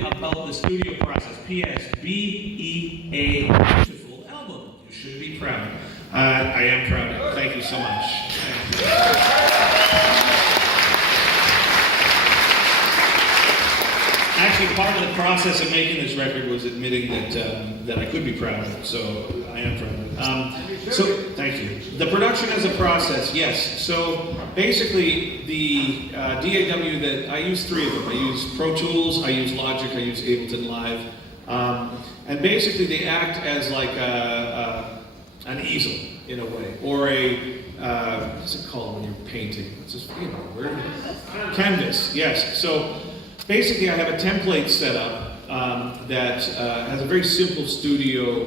about the studio process. P.S. B.E.A. Beautiful album. You should be proud. I am proud. Thank you so much. Thank you. Actually, part of the process of making this record was admitting that I could be proud of it, so I am proud of it. So, thank you. The production as a process, yes. So, basically, the DAW that I use 3 of them. I use Pro Tools, I use Logic, I use Ableton Live, and basically they act as like an easel in a way, or a what's it called when you're painting? It's just, canvas. Yes. So. Basically, I have a template set up that has a very simple studio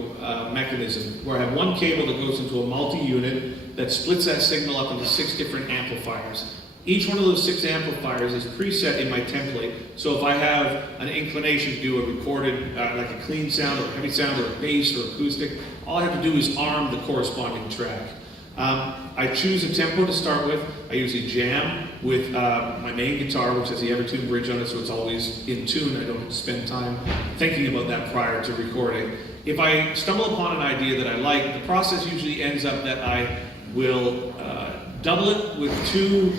mechanism where I have one cable that goes into a multi-unit that splits that signal up into 6 different amplifiers. Each one of those 6 amplifiers is preset in my template, so if I have an inclination to do a recorded, like a clean sound or a heavy sound or a bass or acoustic, all I have to do is arm the corresponding track. I choose a tempo to start with. I usually jam with my main guitar, which has the Evertune bridge on it, so it's always in tune. I don't have to spend time thinking about that prior to recording. If I stumble upon an idea that I like, the process usually ends up that I will double it with 2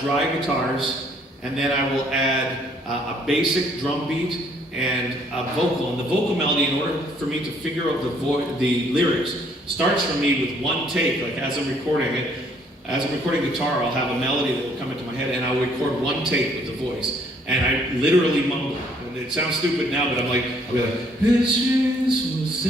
dry guitars, and then I will add a basic drum beat and a vocal. And the vocal melody, in order for me to figure out the lyrics, starts for me with one take. Like as I'm recording it, as I'm recording guitar, I'll have a melody that will come into my head, and I'll record one take with the voice. And I literally mumble. And it sounds stupid now, but I'll be like, this is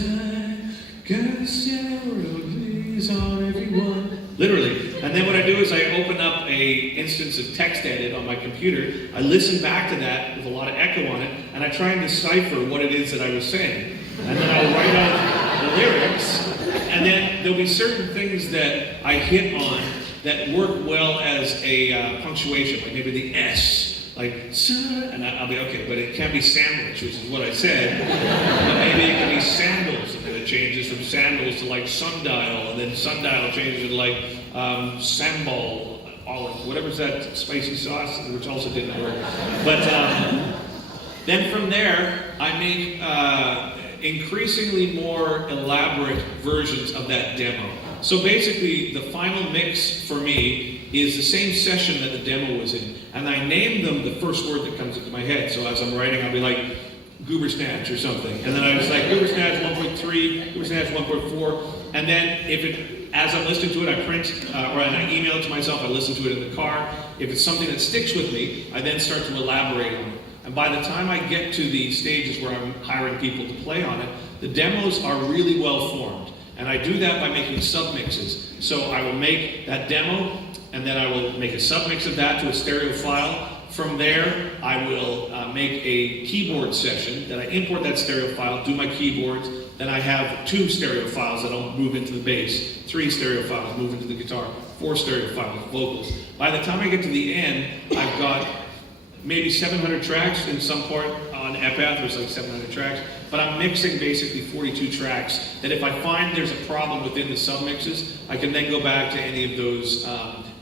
on everyone. Literally. And then what I do is I open up a instance of text edit on my computer. I listen back to that with a lot of echo on it, and I try and decipher what it is that I was saying. And then I'll write out the lyrics, and then there'll be certain things that I hit on that work well as a punctuation, like maybe the S, like, and I'll be, okay, but it can't be sandwich, which is what I said. But maybe it can be sandals, and then it changes from sandals to like sundial, and then sundial changes to like sambal, olive, whatever's that spicy sauce, which also didn't work. But then from there, I make increasingly more elaborate versions of that demo. So basically, the final mix for me is the same session that the demo was in, and I name them the first word that comes into my head. So as I'm writing, I'll be like, Goober Snatch or something. And then I was like, Goober Snatch 1.3, Goober Snatch 1.4, and then as I'm listening to it, I print, or I email it to myself, I listen to it in the car. If it's something that sticks with me, I then start to elaborate on it. And by the time I get to the stages where I'm hiring people to play on it, the demos are really well formed. And I do that by making submixes. So I will make that demo, and then I will make a submix of that to a stereo file. From there, I will make a keyboard session, then I import that stereo file, do my keyboards, then I have 2 stereo files that I'll move into the bass, 3 stereo files move into the guitar, 4 stereo files, vocals. By the time I get to the end, I've got maybe 700 tracks in some part on Epath, there's like 700 tracks, but I'm mixing basically 42 tracks that if I find there's a problem within the submixes, I can then go back to any of those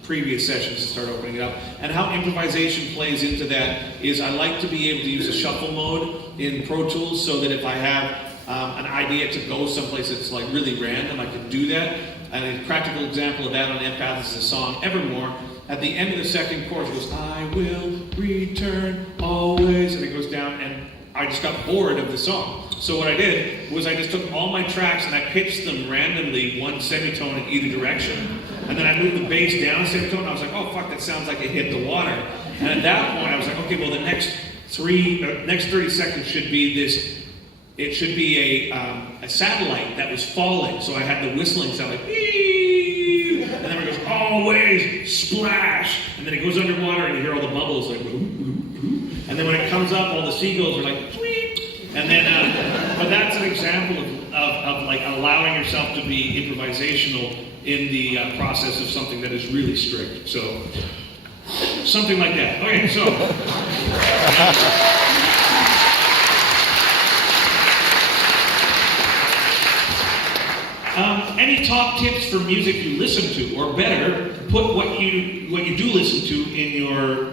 previous sessions and start opening it up. And how improvisation plays into that is I like to be able to use a shuffle mode in Pro Tools so that if I have an idea to go someplace that's like really random, I can do that. And a practical example of that on Epath is the song Evermore. At the end of the second chorus, it goes, I will return always, and it goes down, and I just got bored of the song. So what I did was I just took all my tracks and I pitched them randomly 1 semitone in either direction, and then I moved the bass down a semitone, and I was like, oh fuck, that sounds like it hit the water. And at that point, I was like, okay, well the next 30 seconds should be this, it should be a satellite that was falling, so I had the whistling sound like, and then it goes, always, splash, and then it goes underwater and you hear all the bubbles like, and then when it comes up, all the seagulls are like, tweet, and then, but that's an example of like allowing yourself to be improvisational in the process of something that is really strict, so, something like that. Okay, so. Any top tips for music you listen to, or better, put what you do listen to in your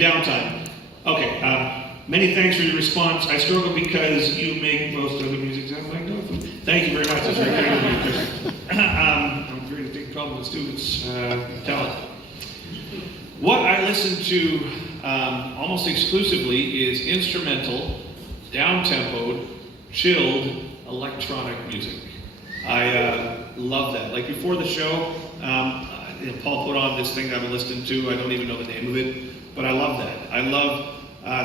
downtime? Okay, Many thanks for your response. I struggle because you make most of the music sound like nothing. Thank you very much. That's very kind of you, Chris. I'm very to take compliments too. It's talent. What I listen to almost exclusively is instrumental, down-tempoed, chilled, electronic music. I love that. Like before the show, Paul put on this thing that I've been listening to. I don't even know the name of it, but I love that. I love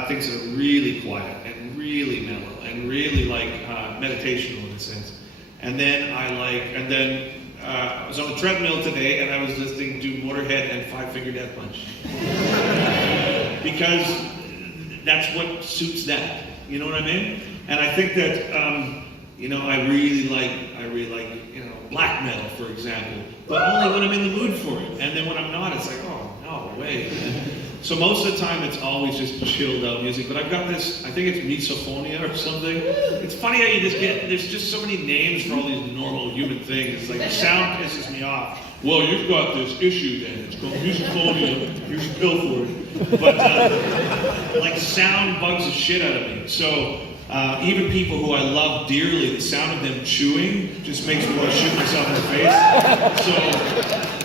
things that are really quiet and really mellow and really like meditational in a sense. And then I was on the treadmill today and I was listening to Motorhead and Five Finger Death Punch. Because that's what suits that. You know what I mean? And I think that I really like black metal, for example, but only when I'm in the mood for it. And then when I'm not, it's like, oh no way. So most of the time, it's always just chilled out music. But I've got this, I think it's misophonia or something. It's funny how you just there's just so many names for all these normal human things. It's like the sound pisses me off. Well, you've got this issue then. It's called misophonia. Here's a pill for it. But like sound bugs the shit out of me. So even people who I love dearly, the sound of them chewing just makes me want to shoot myself in the face. So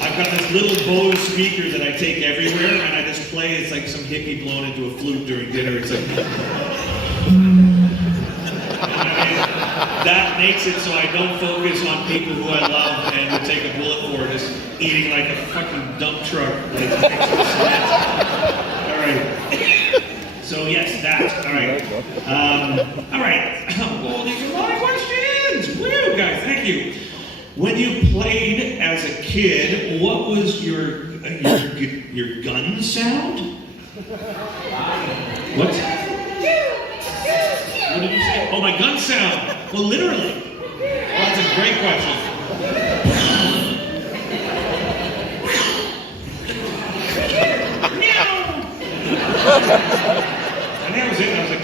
I've got this little Bose speaker that I take everywhere, and I just play. It's like some hippie blown into a flute during dinner. It's like, that makes it so I don't focus on people who I love and would take a bullet for just eating like a fucking dump truck. Like, all right. So yes, that. All right. All right. Well, these are a lot of questions. Woo, guys, thank you. When you played as a kid, what was your gun sound? What? What did you say? Oh, my gun sound. Well, literally. Well, that's a great question. And that was it. I was like,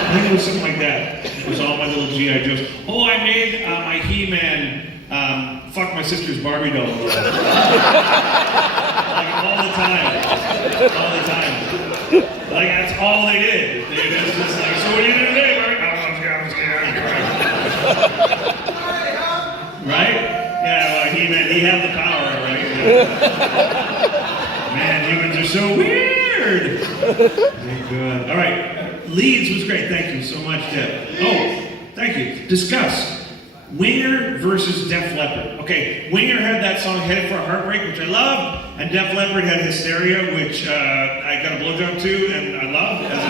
I think it was something like that. It was all my little G.I. Joes. Oh, I made my He-Man fuck my sister's Barbie doll. Like all the time. All the time. Like that's all they did. They just like, so what are you doing today, Barbie? Right? Yeah, well, He-Man, he had the power, right? Man, humans are so weird. Thank God. All right. Leeds was great. Thank you so much, Deb. Oh, thank you. Discuss Winger versus Def Leppard. Okay, Winger had that song Headed for a Heartbreak, which I love, and Def Leppard had Hysteria, which I got a blowjob to, and I love as a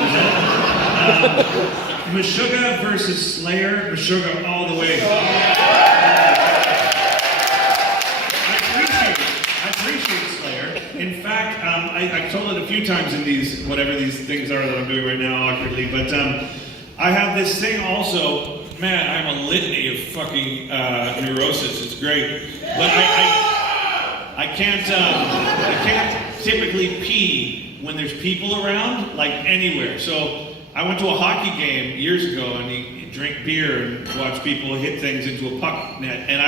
result. Meshuggah versus Slayer. Meshuggah all the way. I appreciate Slayer. In fact, I've told it a few times in these, whatever these things are that I'm doing right now awkwardly, but I have this thing also, man, I'm a litany of fucking neurosis. It's great. But I can't typically pee when there's people around, like anywhere. So I went to a hockey game years ago and you drink beer and watch people hit things into a puck net, and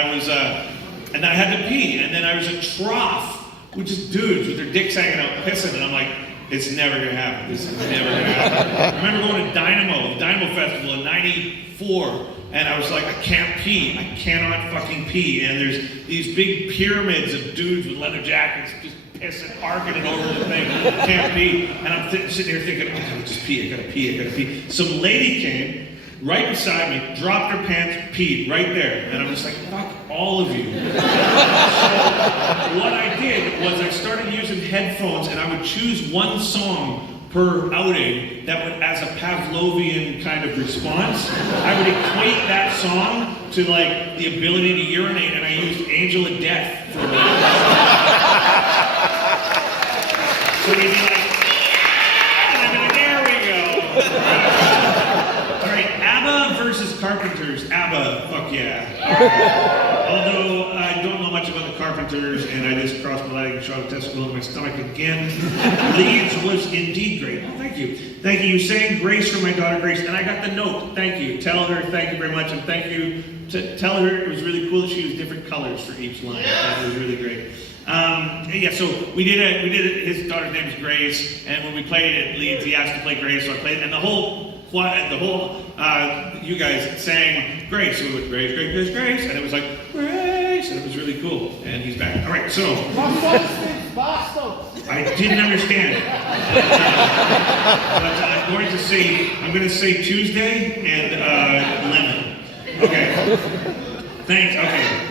and I had to pee, and then I was a trough with just dudes with their dicks hanging out pissing, and I'm like, it's never gonna happen. This is never gonna happen. I remember going to Dynamo Festival in '94, and I was like, I can't pee. I cannot fucking pee. And there's these big pyramids of dudes with leather jackets just pissing, arcing it over the thing. Can't pee. And I'm sitting here thinking, I gotta just pee, I gotta pee. Some lady came right beside me, dropped her pants, peed right there. And I'm just like, fuck all of you. So what I did was I started using headphones, and I would choose one song per outing that would, as a Pavlovian kind of response, I would equate that song to like the ability to urinate, and I used Angel of Death for that. So we'd be like, there we go. ABBA versus Carpenters. ABBA, fuck yeah. Although I don't know much much about the Carpenters, and I just crossed my leg and shot a testicle in my stomach again. Leeds was indeed great. Oh, thank you. Thank you. You sang Grace for my daughter Grace, and I got the note. Thank you. Tell her thank you very much, and thank you. Tell her it was really cool that she used different colors for each line. That was really great. Yeah, so we did it. His daughter's name is Grace, and when we played at Leeds, he asked to play Grace, so I played, and the whole you guys sang Grace. So we went Grace, Grace, Grace, Grace, and it was like Grace, and it was really cool. And he's back. All right, so I didn't understand, but I'm going to say Tuesday and lemon. Okay, thanks. Okay.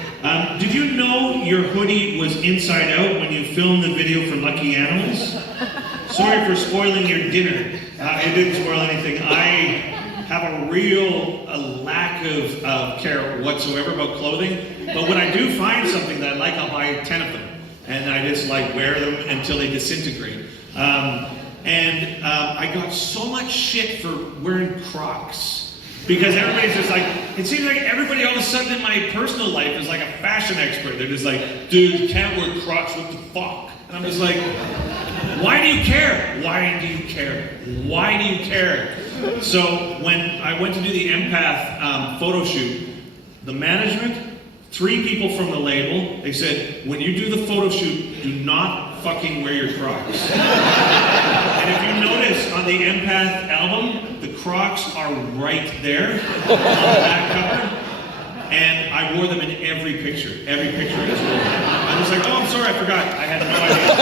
Did you know your hoodie was inside out when you filmed the video for Lucky Animals? Sorry for spoiling your dinner. It didn't spoil anything. I have a lack of care whatsoever about clothing, but when I do find something that I like, I'll buy 10 of them, and I just like wear them until they disintegrate. I got so much shit for wearing Crocs. Because everybody's just like, it seems like everybody all of a sudden in my personal life is like a fashion expert. They're just like, dude, you can't wear Crocs, what the fuck? And I'm just like, why do you care? Why do you care? Why do you care? So when I went to do the Empath photo shoot, the management, 3 people from the label, they said, when you do the photo shoot, do not fucking wear your Crocs. And if you notice on the Empath album, the Crocs are right there on the back cover. And I wore them in every picture. Every picture I just wore them. I was like, oh, I'm sorry, I forgot. I had no idea.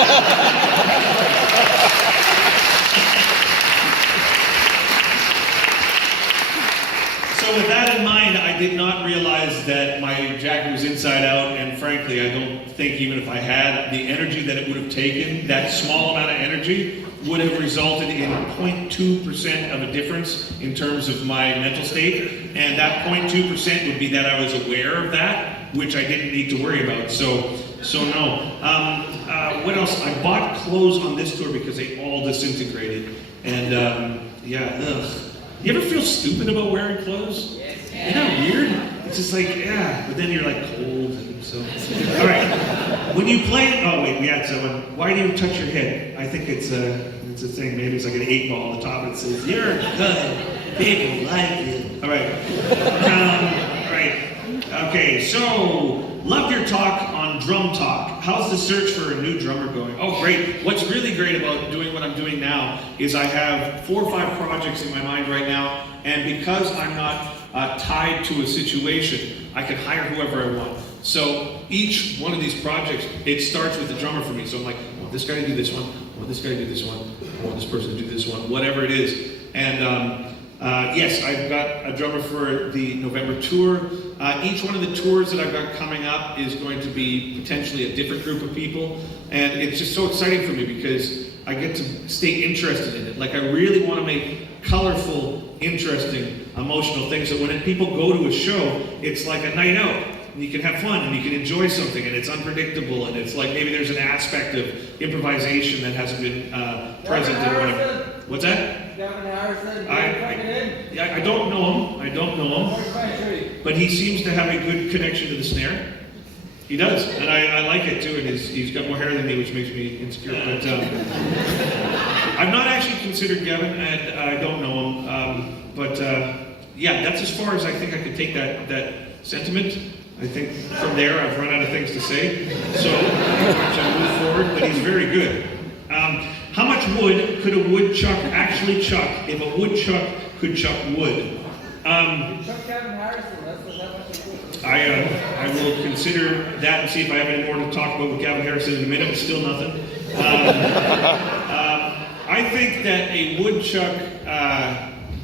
So with that in mind, I did not realize that my jacket was inside out, and frankly, I don't think even if I had the energy that it would have taken, that small amount of energy would have resulted in 0.2% of a difference in terms of my mental state, and that 0.2% would be that I was aware of that, which I didn't need to worry about. So no. What else? I bought clothes on this tour because they all disintegrated, and yeah, ugh. You ever feel stupid about wearing clothes? Isn't that weird? It's just like, yeah, but then you're like cold, and so. All right, when you play, oh wait, we had someone. Why do you touch your head? I think it's a thing. Maybe it's like an 8 ball on the top. It says, "You're good, people like it." All right, all right. Okay, so loved your talk on Drum Talk. How's the search for a new drummer going? Oh, great. What's really great about doing what I'm doing now is I have 4 or 5 projects in my mind right now, and because I'm not tied to a situation, I can hire whoever I want. So each one of these projects, it starts with the drummer for me. So I'm like, I want this guy to do this one, I want this guy to do this one, I want this person to do this one, whatever it is. And yes, I've got a drummer for the November tour. Each one of the tours that I've got coming up is going to be potentially a different group of people. And it's just so exciting for me because I get to stay interested in it. Like, I really want to make colorful, interesting, emotional things that when people go to a show, it's like a night out. And you can have fun and you can enjoy something, and it's unpredictable, and it's like maybe there's an aspect of improvisation that hasn't been present in whatever. What's that? Devin Harrison. I don't know him. But he seems to have a good connection to the snare. He does, and I like it too. And he's got more hair than me, which makes me insecure. But I've not actually considered Gavin, and I don't know him. But yeah, that's as far as I think I could take that sentiment. I think from there I've run out of things to say, so I move forward. But he's very good. How much wood could a woodchuck actually chuck if a woodchuck could chuck wood? Chuck Devin Harrison. That's what I will consider that and see if I have any more to talk about with Gavin Harrison in a minute, but still nothing. I think that a woodchuck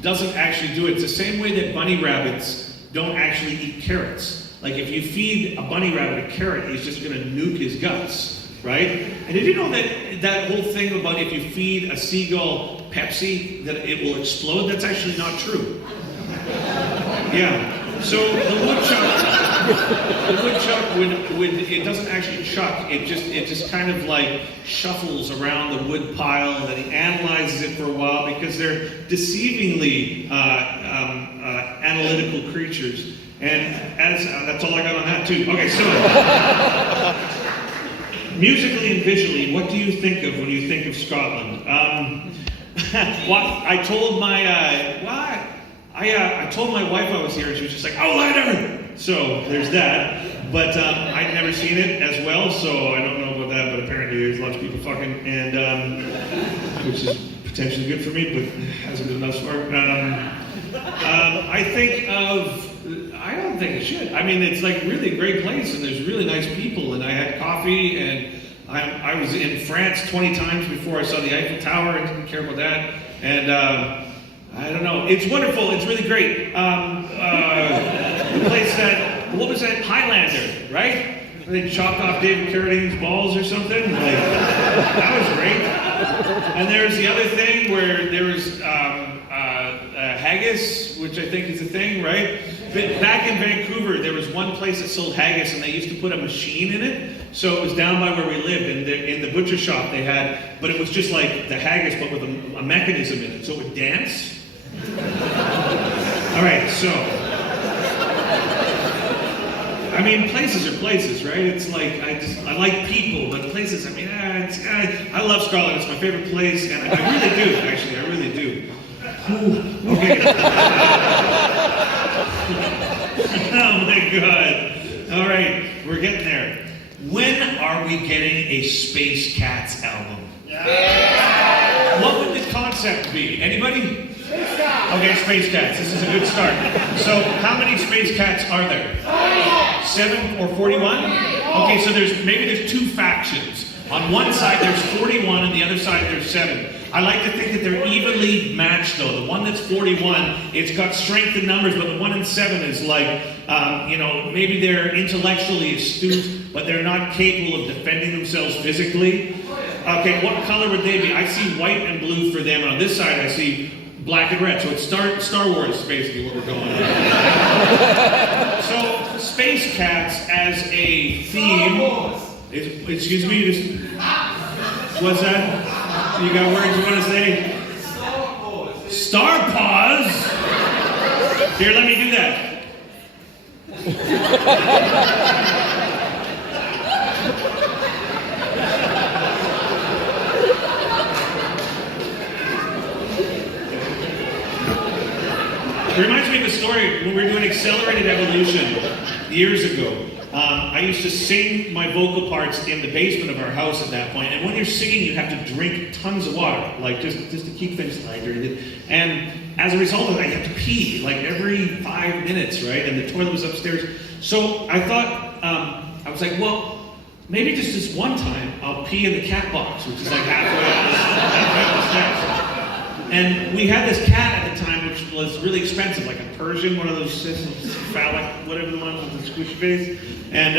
doesn't actually do it. It's the same way that bunny rabbits don't actually eat carrots. Like, if you feed a bunny rabbit a carrot, he's just going to nuke his guts, right? And did you know that whole thing about if you feed a seagull Pepsi, that it will explode? That's actually not true. Yeah. So the woodchuck would it doesn't actually chuck. It just kind of like shuffles around the wood pile, and then he analyzes it for a while because they're deceivingly analytical creatures. And as that's all I got on that too. Okay, so musically and visually, what do you think of when you think of Scotland? I told my I told my wife I was here, and she was just like, "Oh, whatever." So there's that. But I'd never seen it as well, so I don't know about that. But apparently, there's lots of people fucking, and which is potentially good for me, but hasn't been thus far. I don't think it should. I mean, it's like really a great place, and there's really nice people, and I had coffee, and I was in France 20 times before I saw the Eiffel Tower, and didn't care about that. And I don't know. It's wonderful. It's really great. The place what was that? Highlander, right? They chopped off David Carradine's balls or something. Like, that was great. And there's the other thing where there was haggis, which I think is a thing, right? But back in Vancouver, there was one place that sold haggis, and they used to put a machine in it. So it was down by where we lived, and in the butcher shop they had, but it was just like the haggis, but with a mechanism in it, so it would dance. All right, so I mean, places are places, right? It's like I like people, but places. I mean, I love Scotland. It's my favorite place, and I really do. Actually, I really do. Okay. Oh my God! All right, we're getting there. When are we getting a Space Cats album? Yeah. What would the concept be? Anybody? Space Cats. Okay, Space Cats. This is a good start. So, how many Space Cats are there? 7 or 41? Okay, so there's two factions. On one side there's 41, and the other side there's 7. I like to think that they're evenly matched, though. The one that's 41, it's got strength in numbers, but the one in 7 is like, maybe they're intellectually astute, but they're not capable of defending themselves physically. Okay, what color would they be? I see white and blue for them. On this side, I see black and red. So it's Star Wars, basically, what we're going on. So, Space Cats as a theme. Excuse me? What's that? You got words you want to say? Star Paws? Here, let me do that. It reminds me of a story when we were doing Accelerated Evolution years ago. I used to sing my vocal parts in the basement of our house at that point, and when you're singing, you have to drink tons of water, like just to keep things hydrated. And as a result of that, you have to pee like every 5 minutes, right? And the toilet was upstairs. So I thought, I was like, well, maybe just this one time I'll pee in the cat box, which is like halfway up the steps. And we had this cat at the time, which was really expensive, like a Persian, one of those phallic, whatever the one with the squishy face. And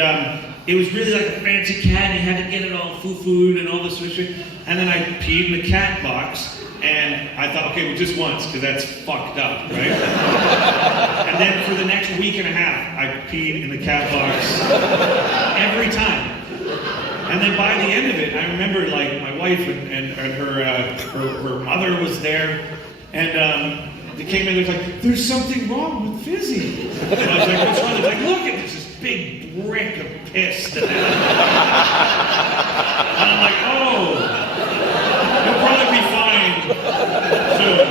it was really like a fancy cat, and you had to get it all food and all this squishy. And then I peed in the cat box, and I thought, okay, well, just once, because that's fucked up, right? And then for the next week and a half, I peed in the cat box every time. And then by the end of it, I remember like my wife and her mother was there, and they came in and was like, "There's something wrong with Fizzy." And I was like, "What's wrong?" They're like, "Look at this big brick of piss." And I'm like, "Oh, you'll probably be fine soon."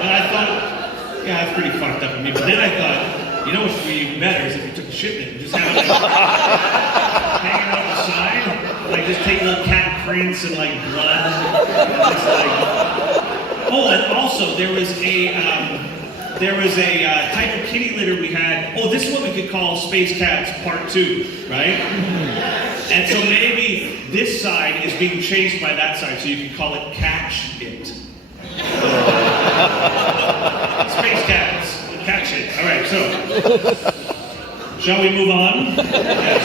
And I thought, yeah, that's pretty fucked up of me. But then I thought, you know what would be even better is if you took a shit in it and just had it like hanging out the side, like just take little cat prints and like blood. Just like... Oh, and also there was a type of kitty litter we had. Oh, this is what we could call Space Cats Part 2, right? And so maybe this side is being chased by that side, so you could call it Catch It. Space Cats. Catch it. All right, so shall we move on? Yes,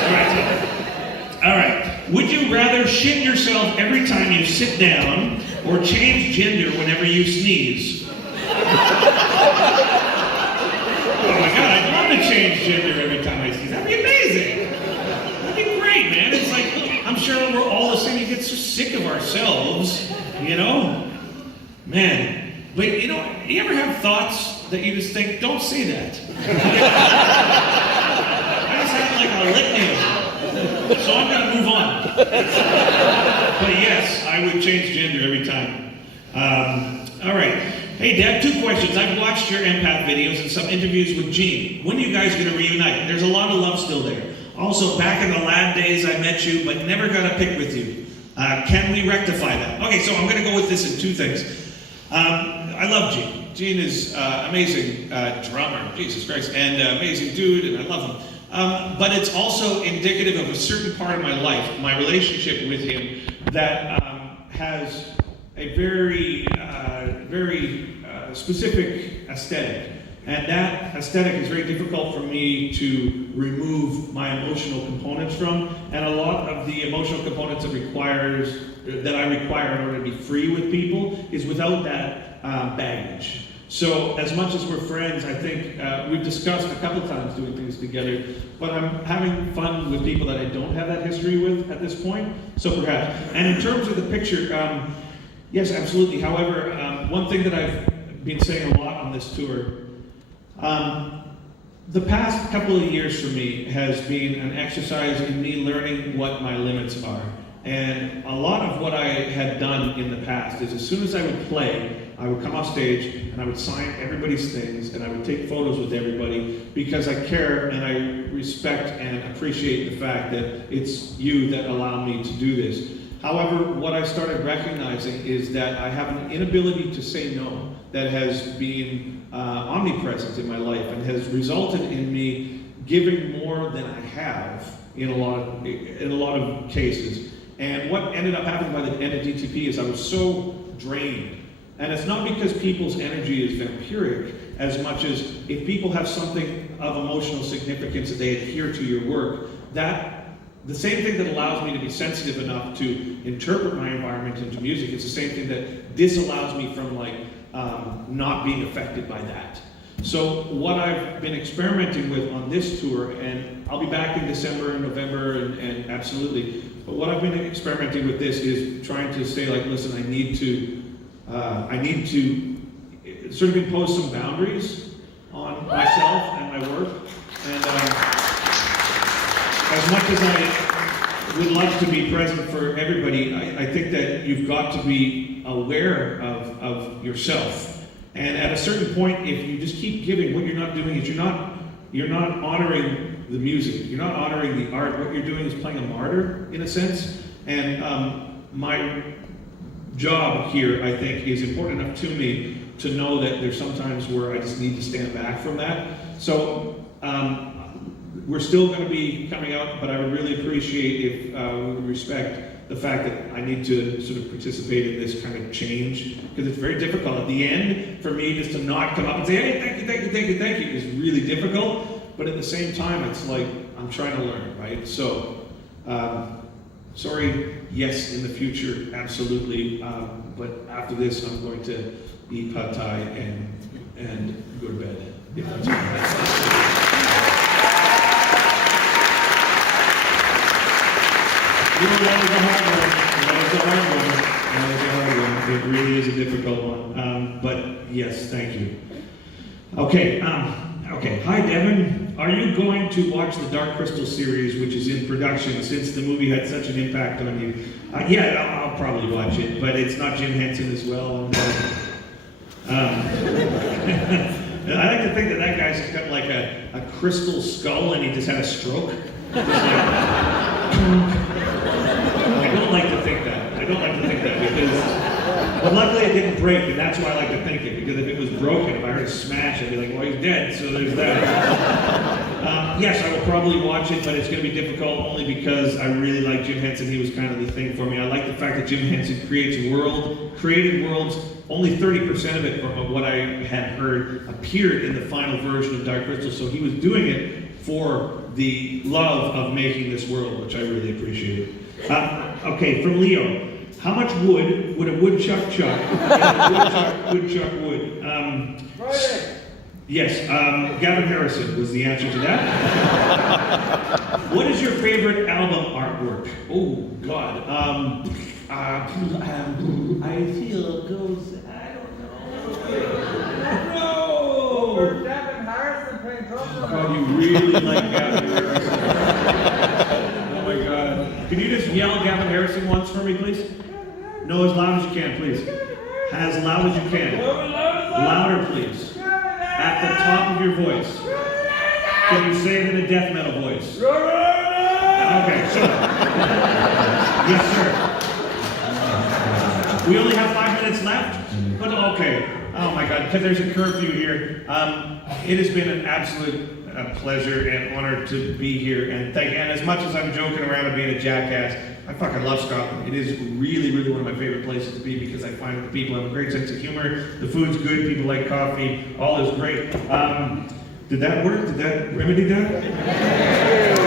all right. Would you rather shit yourself every time you sit down or change gender whenever you sneeze? Oh my God, I'd love to change gender every time I sneeze. That'd be amazing. That'd be great, man. It's like, I'm sure we're all the same. You get so sick of ourselves, you know? Man. But, you know, you ever have thoughts that you just think, don't say that. I just had like a litany, so I'm going to move on. But yes, I would change gender every time. All right. Hey, Dad, 2 questions. I've watched your empath videos and some interviews with Gene. When are you guys going to reunite? There's a lot of love still there. Also, back in the lad days, I met you, but never got a pic with you. Can we rectify that? Okay, so I'm going to go with this in 2 things. I love Gene. Gene is amazing drummer, Jesus Christ, and amazing dude, and I love him. But it's also indicative of a certain part of my life, my relationship with him, that has a very specific aesthetic. And that aesthetic is very difficult for me to remove my emotional components from. And a lot of the emotional components that I require in order to be free with people is without that baggage. So as much as we're friends, I think we've discussed a couple times doing things together, but I'm having fun with people that I don't have that history with at this point, so perhaps. And in terms of the picture, yes, absolutely. However, one thing that I've been saying a lot on this tour, the past couple of years for me has been an exercise in me learning what my limits are. And a lot of what I had done in the past is as soon as I would play, I would come off stage and I would sign everybody's things and I would take photos with everybody because I care and I respect and appreciate the fact that it's you that allow me to do this. However, what I started recognizing is that I have an inability to say no that has been omnipresent in my life and has resulted in me giving more than I have in a lot of cases. And what ended up happening by the end of DTP is I was so drained. And it's not because people's energy is vampiric as much as if people have something of emotional significance that they adhere to your work, that the same thing that allows me to be sensitive enough to interpret my environment into music, it's the same thing that disallows me from not being affected by that. So what I've been experimenting with on this tour, and I'll be back in December and November and absolutely, but what I've been experimenting with this is trying to say listen, I need to sort of impose some boundaries on myself and my work. And as much as I would love to be present for everybody, I think that you've got to be aware of yourself. And at a certain point, if you just keep giving, what you're not doing is you're not honoring the music. You're not honoring the art. What you're doing is playing a martyr, in a sense. And my job here, I think, is important enough to me to know that there's sometimes where I just need to stand back from that. So we're still going to be coming out, but I would really appreciate if we would respect the fact that I need to sort of participate in this kind of change, because it's very difficult. At the end, for me, just to not come up and say, hey, thank you, thank you, thank you, thank you, is really difficult. But at the same time, it's like, I'm trying to learn, right? So, sorry, yes, in the future, absolutely. But after this, I'm going to eat pad thai and go to bed. If that's okay. That was a hard one. It really is a difficult one. But yes, thank you. Okay. Hi, Devin. Are you going to watch the Dark Crystal series, which is in production, since the movie had such an impact on you? Yeah, I'll probably watch it, but it's not Jim Henson as well. I like to think that guy's just got like a crystal skull and he just had a stroke. I don't like to think that because, well, luckily it didn't break, and that's why I like to think it, because if it was broken, if I heard a smash, I'd be like, well, he's dead, so there's that. Yes, I will probably watch it, but it's going to be difficult only because I really like Jim Henson. He was kind of the thing for me. I like the fact that Jim Henson created worlds. Only 30% of it, from what I had heard, appeared in the final version of Dark Crystal, so he was doing it for the love of making this world, which I really appreciated. Okay, from Leo. How much wood would a woodchuck chuck if a woodchuck would? Yes, Gavin Harrison was the answer to that. What is your favorite album artwork? Oh, God. I feel goes, I don't know. No! called you really like Gavin Harrison. Oh my God. Can you just yell Gavin Harrison once for me, please? No, as loud as you can, please. As loud as you can. Louder, please. At the top of your voice. Can you say it in a death metal voice? Okay, sure. Yes, sir. We only have 5 minutes left, but okay. Oh my God, because there's a curfew here. It has been an absolute pleasure and honor to be here, and as much as I'm joking around and being a jackass, I fucking love Scotland. It is really, really one of my favorite places to be because I find that the people have a great sense of humor, the food's good, people like coffee, all is great. Did that work? Did that remedy that?